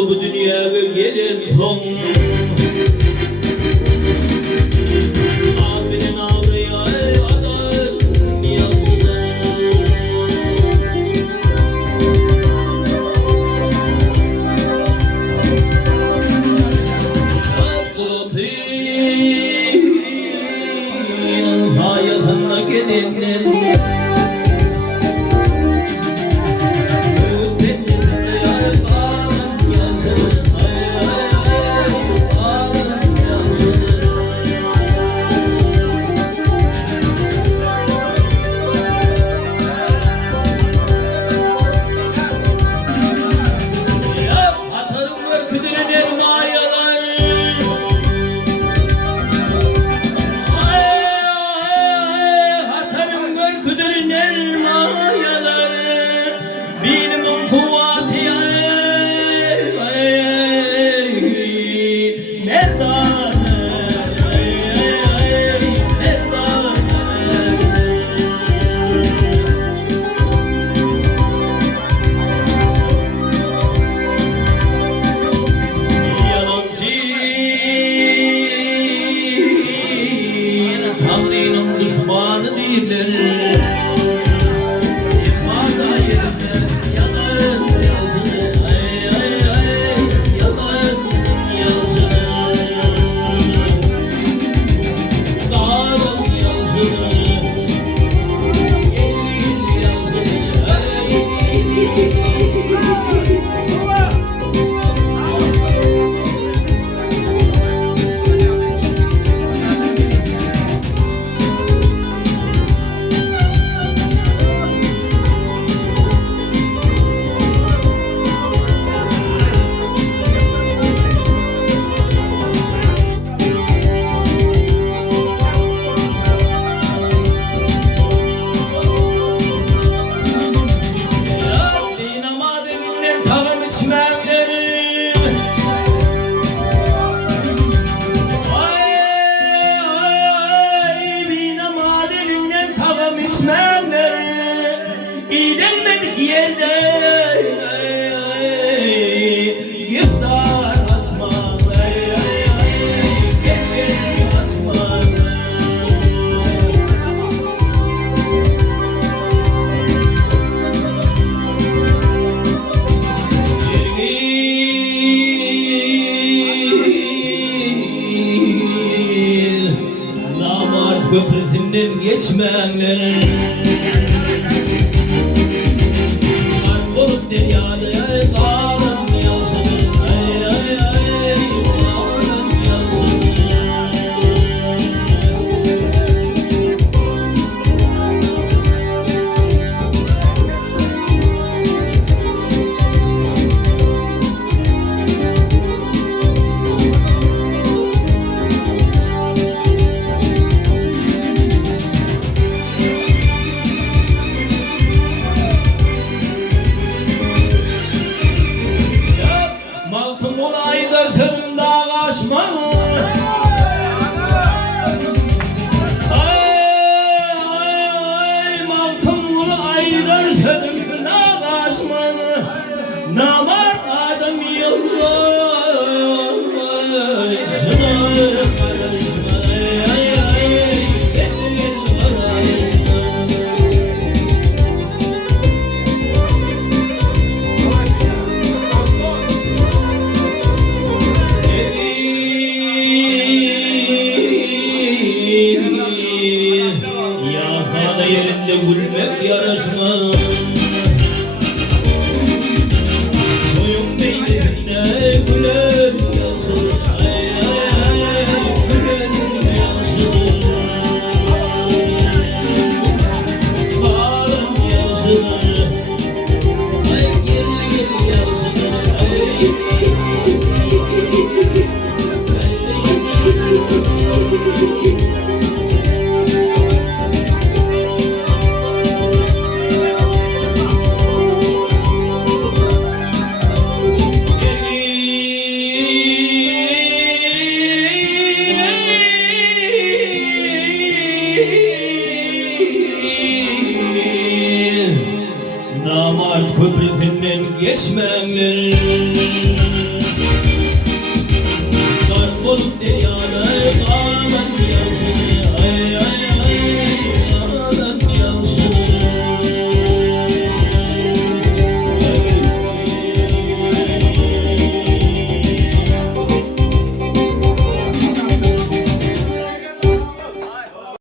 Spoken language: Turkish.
oldu bu dünyaya gelen son. Abinin ağrıya adam yazdı. Aklıtın hayatına gidenler düşmanı değiller. Yılmaz'a yerine yalan yazını, ay ay ay yalan yazını, dağın yazını, gelin yazını, ay. İdenmedik yerde iftar açma, gel açma. Namart köprüsünden geçmenler deryaya dağın yazını, ay ay ay dağın yazını. Olaylar kırımda kaçma. Ay malkım bunu aylar kırımda kaçma. Namar adam yok. Yerinde gülmek yarışmaz. Soyun beylerine gülen yansın, ay ay ay gülen yansın. Ağrım yansın, ay gel gel yansın, ay. Namart köprüsünden geçmenler olup deryalar kalan yansın.